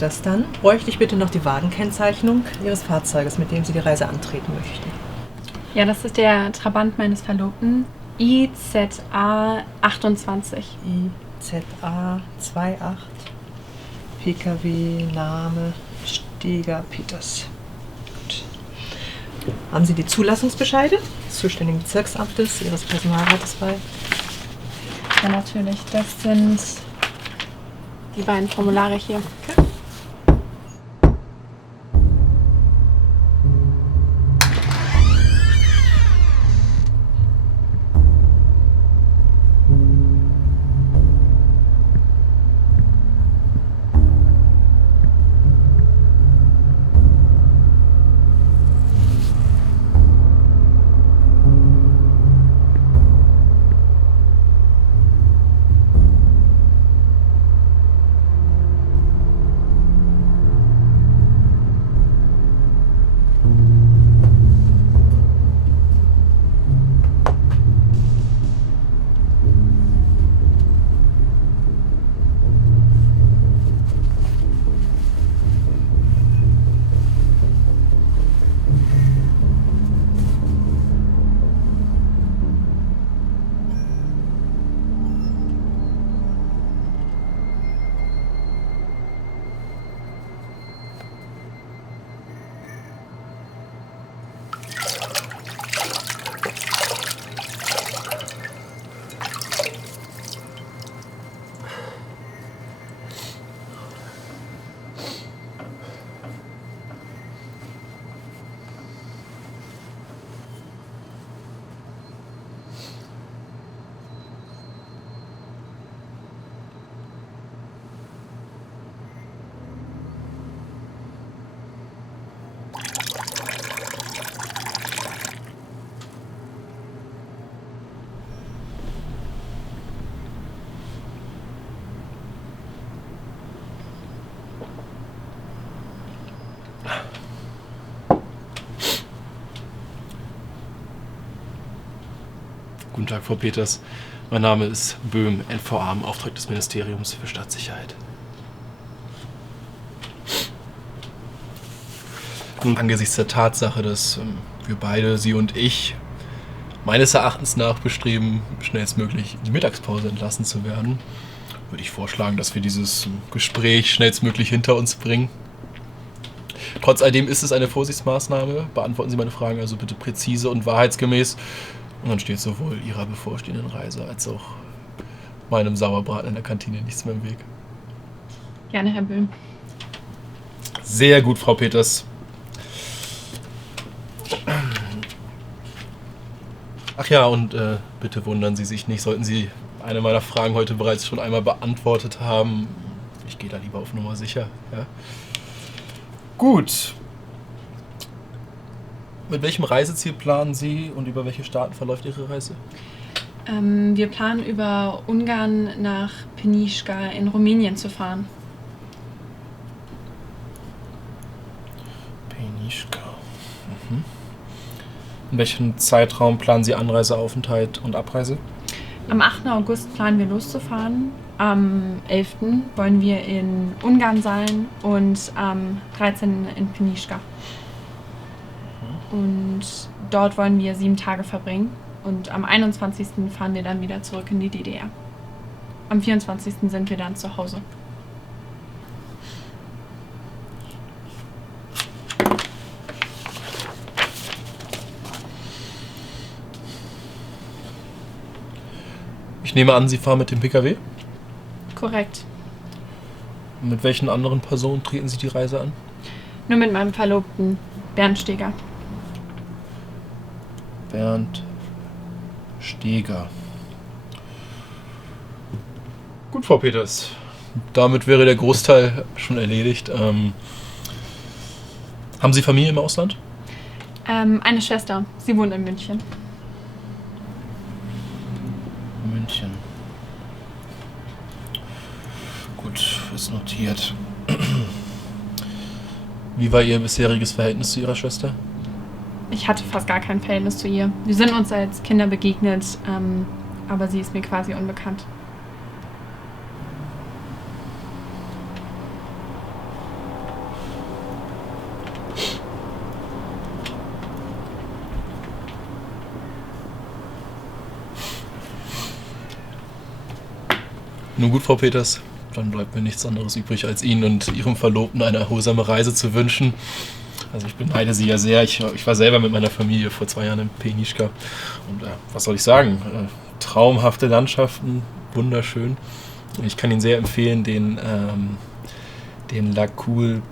Peters, dann bräuchte ich bitte noch die Wagenkennzeichnung Ihres Fahrzeuges, mit dem Sie die Reise antreten möchten. Ja, das ist der Trabant meines Verlobten. IZA 28. IZA 28. PKW, Name, Steger, Peters. Gut. Haben Sie die Zulassungsbescheide des zuständigen Bezirksamtes Ihres Personalrates bei? Ja, natürlich. Das sind die beiden Formulare hier. Okay. Guten Tag, Frau Peters. Mein Name ist Boehm, NVA im Auftrag des Ministeriums für Staatssicherheit. Nun, angesichts der Tatsache, dass wir beide, Sie und ich, meines Erachtens nach bestreben, schnellstmöglich die Mittagspause entlassen zu werden, würde ich vorschlagen, dass wir dieses Gespräch schnellstmöglich hinter uns bringen. Trotz alledem ist es eine Vorsichtsmaßnahme. Beantworten Sie meine Fragen also bitte präzise und wahrheitsgemäß. Und dann steht sowohl Ihrer bevorstehenden Reise als auch meinem Sauerbraten in der Kantine nichts mehr im Weg. Gerne, Herr Boehm. Sehr gut, Frau Peters. Ach ja, und bitte wundern Sie sich nicht, sollten Sie eine meiner Fragen heute bereits schon einmal beantwortet haben. Ich gehe da lieber auf Nummer sicher. Ja? Gut. Mit welchem Reiseziel planen Sie und über welche Staaten verläuft Ihre Reise? Wir planen über Ungarn nach Penischka in Rumänien zu fahren. Penischka. Mhm. In welchem Zeitraum planen Sie Anreise, Aufenthalt und Abreise? Am 8. August planen wir loszufahren. Am 11. wollen wir in Ungarn sein und am 13. in Penischka. Und dort wollen wir 7 Tage verbringen. Und am 21. fahren wir dann wieder zurück in die DDR. Am 24. sind wir dann zu Hause. Ich nehme an, Sie fahren mit dem PKW? Korrekt. Und mit welchen anderen Personen treten Sie die Reise an? Nur mit meinem Verlobten, Bernd Steger. Bernd Steger. Gut, Frau Peters. Damit wäre der Großteil schon erledigt. Haben Sie Familie im Ausland? Eine Schwester. Sie wohnt in München. München. Gut, ist notiert. Wie war Ihr bisheriges Verhältnis zu Ihrer Schwester? Ich hatte fast gar kein Verhältnis zu ihr. Wir sind uns als Kinder begegnet, aber sie ist mir quasi unbekannt. Nun gut, Frau Peters, dann bleibt mir nichts anderes übrig, als Ihnen und Ihrem Verlobten eine erholsame Reise zu wünschen. Also ich beneide Sie ja sehr. Ich war selber mit meiner Familie vor 2 Jahren in Penischka. Und was soll ich sagen? Traumhafte Landschaften, wunderschön. Ich kann Ihnen sehr empfehlen, den Lakul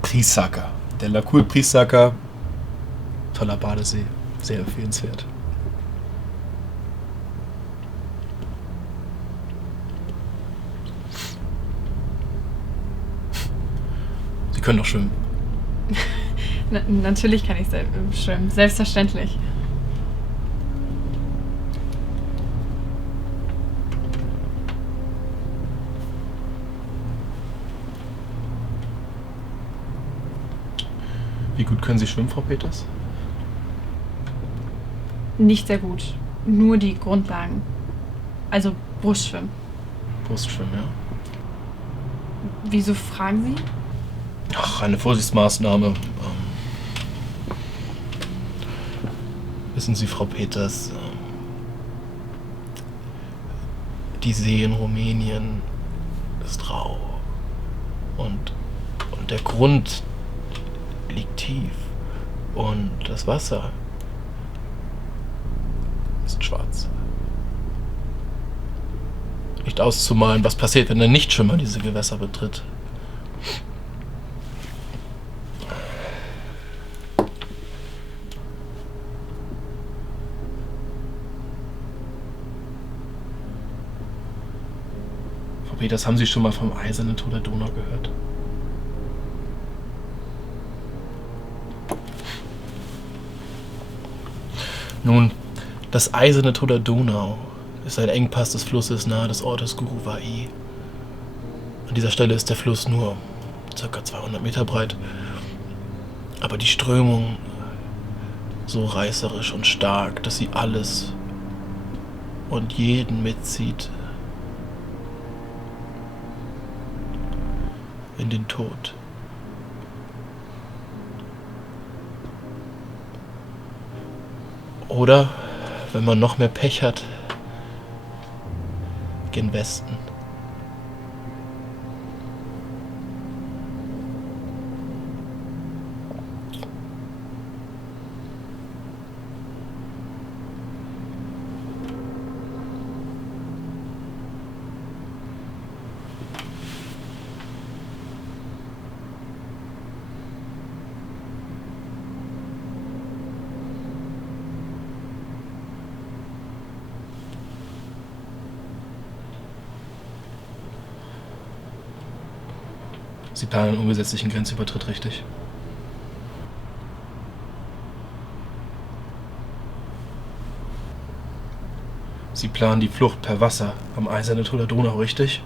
Prisaka. Der Lakul Prisaka, toller Badesee, sehr empfehlenswert. Sie können doch schwimmen. Natürlich kann ich schwimmen, selbstverständlich. Wie gut können Sie schwimmen, Frau Peters? Nicht sehr gut, nur die Grundlagen. Also Brustschwimmen. Brustschwimmen, ja. Wieso fragen Sie? Ach, eine Vorsichtsmaßnahme. Wissen Sie, Frau Peters, die See in Rumänien ist rau und der Grund liegt tief und das Wasser ist schwarz. Nicht auszumalen, was passiert, wenn ein Nichtschwimmer diese Gewässer betritt. Frau Peters, haben Sie schon mal vom eisernen Tor der Donau gehört? Nun, das eiserne Tor der Donau ist ein Engpass des Flusses nahe des Ortes Guruvai. An dieser Stelle ist der Fluss nur ca. 200 Meter breit, aber die Strömung so reißerisch und stark, dass sie alles und jeden mitzieht in den Tod. Oder, wenn man noch mehr Pech hat, gen Westen. Sie planen einen ungesetzlichen Grenzübertritt, richtig? Sie planen die Flucht per Wasser am eisernen Tor der Donau, richtig?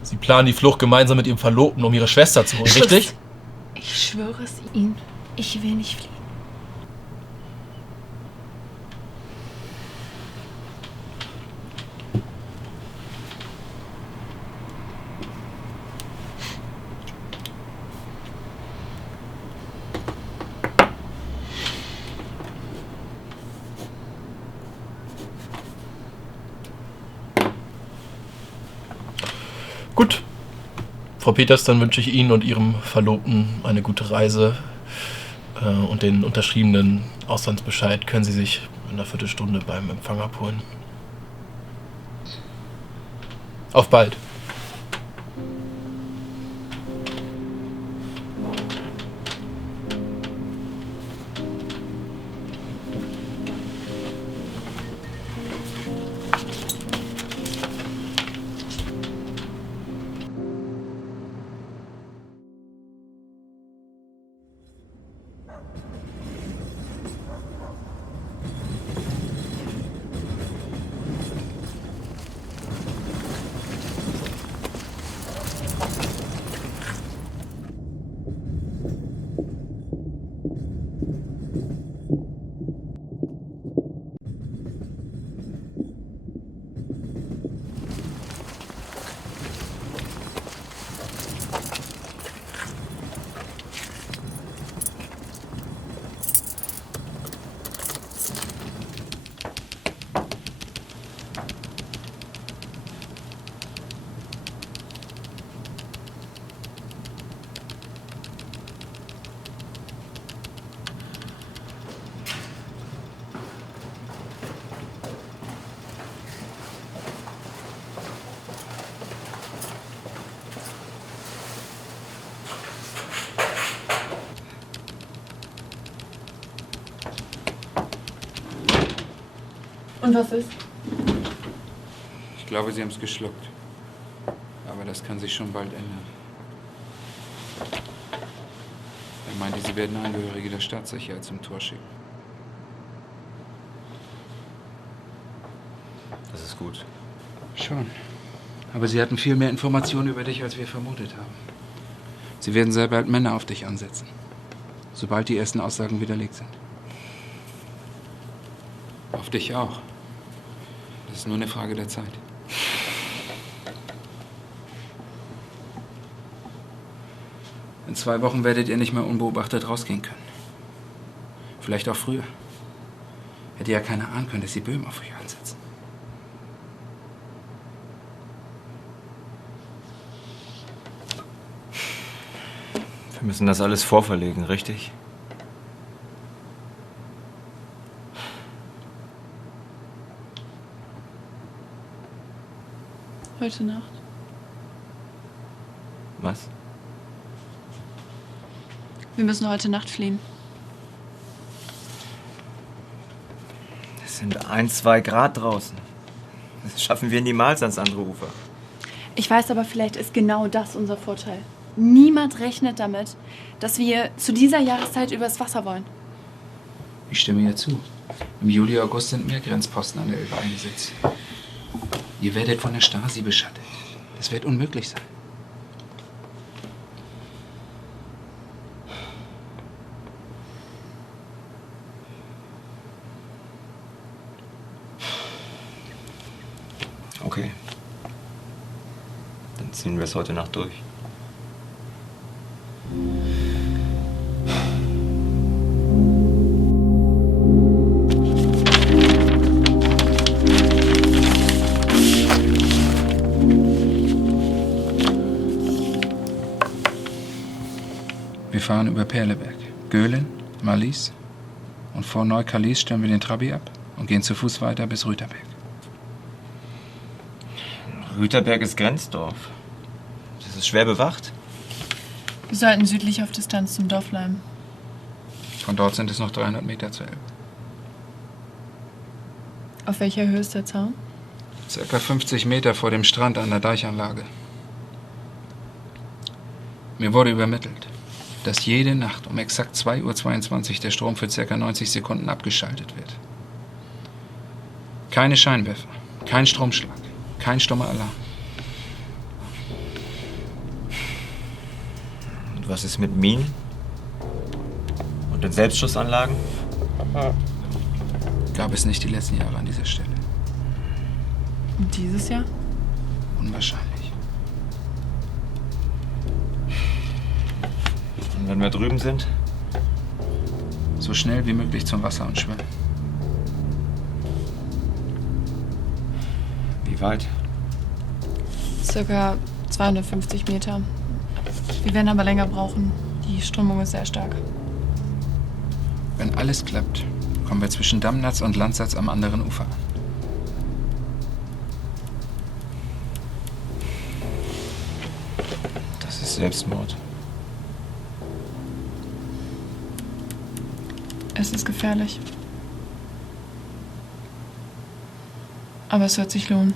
Sie planen die Flucht gemeinsam mit Ihrem Verlobten, um Ihre Schwester zu holen, richtig? Ich schwöre es Ihnen, ich will nicht fliehen. Gut. Frau Peters, dann wünsche ich Ihnen und Ihrem Verlobten eine gute Reise und den unterschriebenen Auslandsbescheid können Sie sich in einer Viertelstunde beim Empfang abholen. Auf bald. Und was ist? Ich glaube, sie haben es geschluckt. Aber das kann sich schon bald ändern. Er meinte, sie werden Angehörige der Staatssicherheit zum Tor schicken. Das ist gut. Schon. Aber sie hatten viel mehr Informationen über dich, als wir vermutet haben. Sie werden sehr bald Männer auf dich ansetzen. Sobald die ersten Aussagen widerlegt sind. Auf dich auch. Das ist nur eine Frage der Zeit. In 2 Wochen werdet ihr nicht mehr unbeobachtet rausgehen können. Vielleicht auch früher. Hätte ja keiner ahnen können, dass sie Boehm auf euch einsetzen. Wir müssen das alles vorverlegen, richtig? Heute Nacht. Was? Wir müssen heute Nacht fliehen. Es sind 1, 2 Grad draußen. Das schaffen wir niemals ans andere Ufer. Ich weiß aber, vielleicht ist genau das unser Vorteil. Niemand rechnet damit, dass wir zu dieser Jahreszeit übers Wasser wollen. Ich stimme ihr zu. Im Juli, August sind mehr Grenzposten an der Elbe eingesetzt. Ihr werdet von der Stasi beschattet. Das wird unmöglich sein. Okay. Dann ziehen wir es heute Nacht durch. Wir fahren über Perleberg, Göhlen, Marlies und vor Neukalis stellen wir den Trabi ab und gehen zu Fuß weiter bis Rüterberg. Rüterberg ist Grenzdorf. Das ist schwer bewacht. Wir sollten südlich auf Distanz zum Dorf bleiben. Von dort sind es noch 300 Meter zur Elbe. Auf welcher Höhe ist der Zaun? Circa 50 Meter vor dem Strand an der Deichanlage. Mir wurde übermittelt, dass jede Nacht um exakt 2:22 Uhr der Strom für ca. 90 Sekunden abgeschaltet wird. Keine Scheinwerfer, kein Stromschlag, kein stummer Alarm. Und was ist mit Minen? Und den Selbstschussanlagen? Gab es nicht die letzten Jahre an dieser Stelle. Und dieses Jahr? Unwahrscheinlich. Und wenn wir drüben sind? So schnell wie möglich zum Wasser und schwimmen. Wie weit? Circa 250 Meter. Wir werden aber länger brauchen. Die Strömung ist sehr stark. Wenn alles klappt, kommen wir zwischen Damnatz und Landsatz am anderen Ufer an. Das ist Selbstmord. Es ist gefährlich. Aber es wird sich lohnen.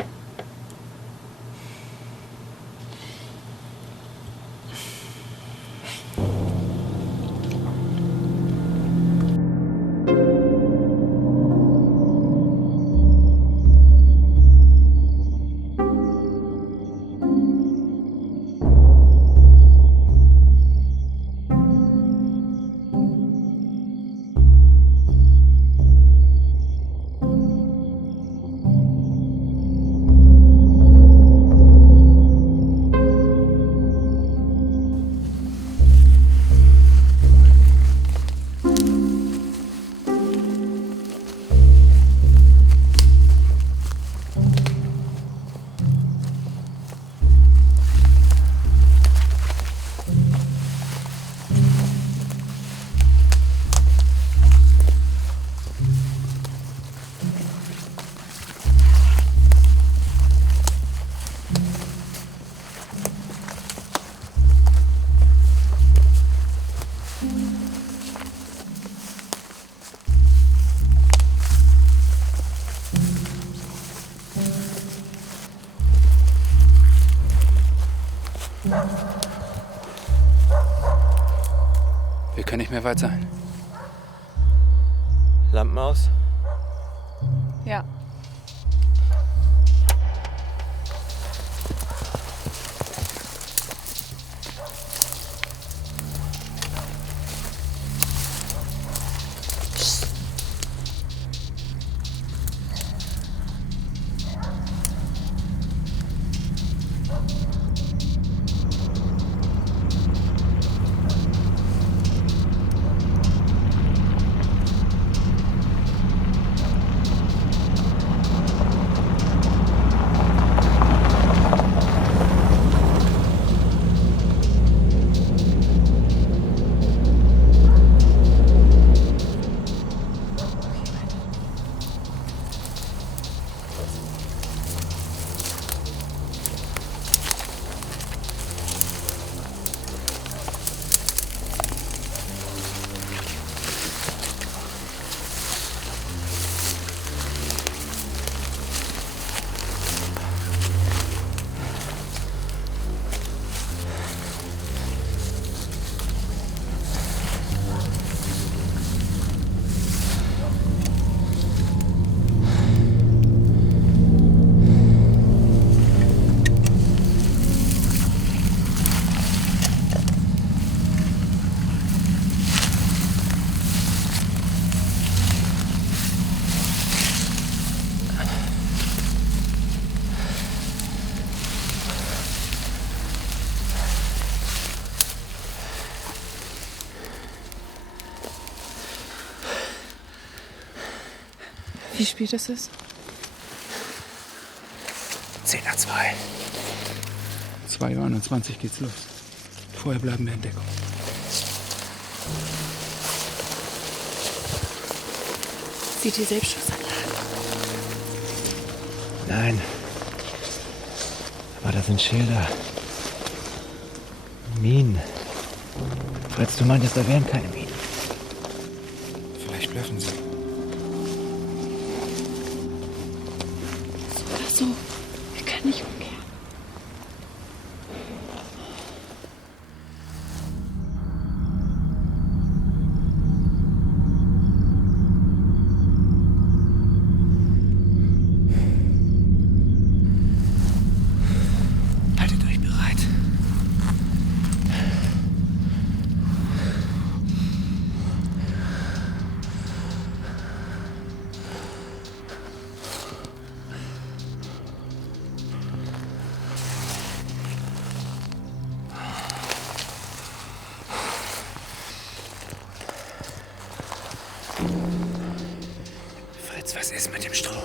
Wir können nicht mehr weit sein. Lampen aus? Ja. Wie spät ist es? 10:02. 2:21 Uhr geht's los. Vorher bleiben wir in Deckung. Seht ihr Selbstschussanlagen? Nein. Aber da sind Schilder. Minen. Fritz, du meintest, da wären keine Minen. Vielleicht blöffen sie. So oder so. Wir können nicht umkehren. Haltet euch bereit. Fritz, was ist mit dem Strom?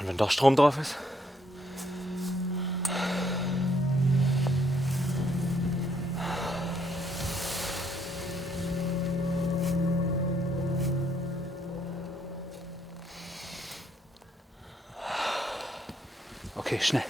Und wenn doch Strom drauf ist? Okay, schnell.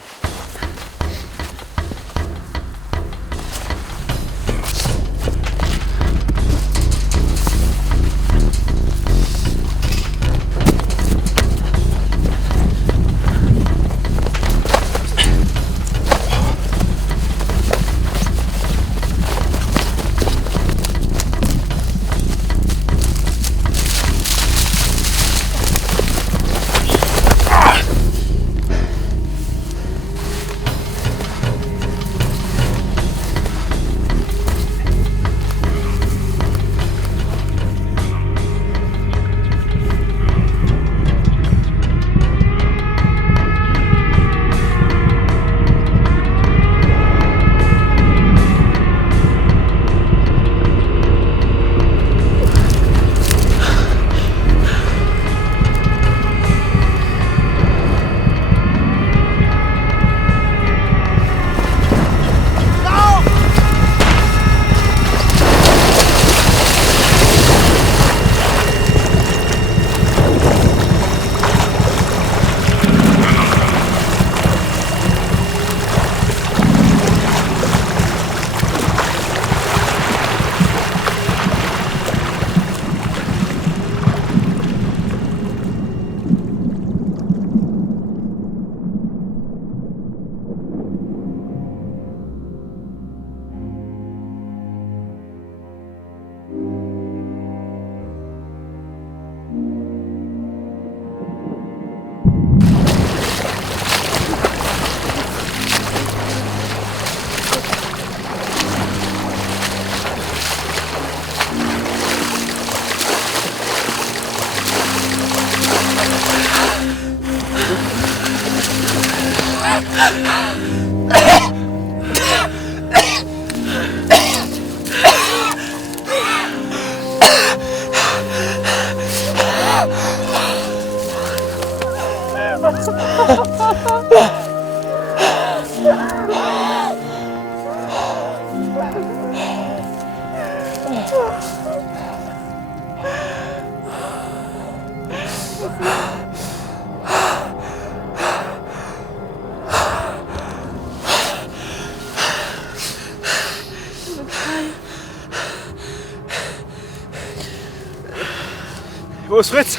Wo ist Fritz?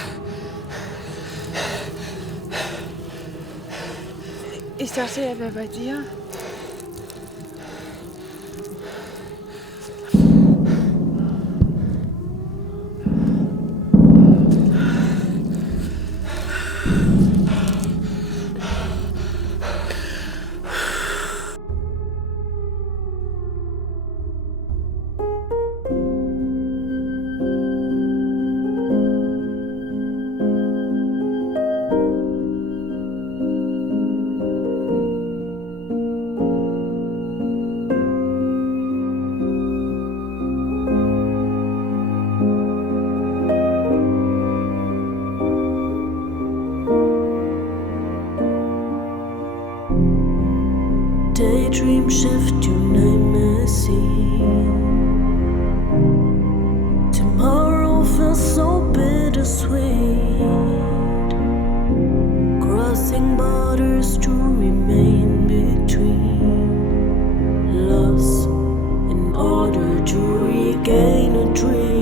Ich dachte, er wäre bei dir. Daydream shift, you name me, see. Tomorrow feels so bittersweet. Crossing borders to remain between. Lost in order to regain a dream.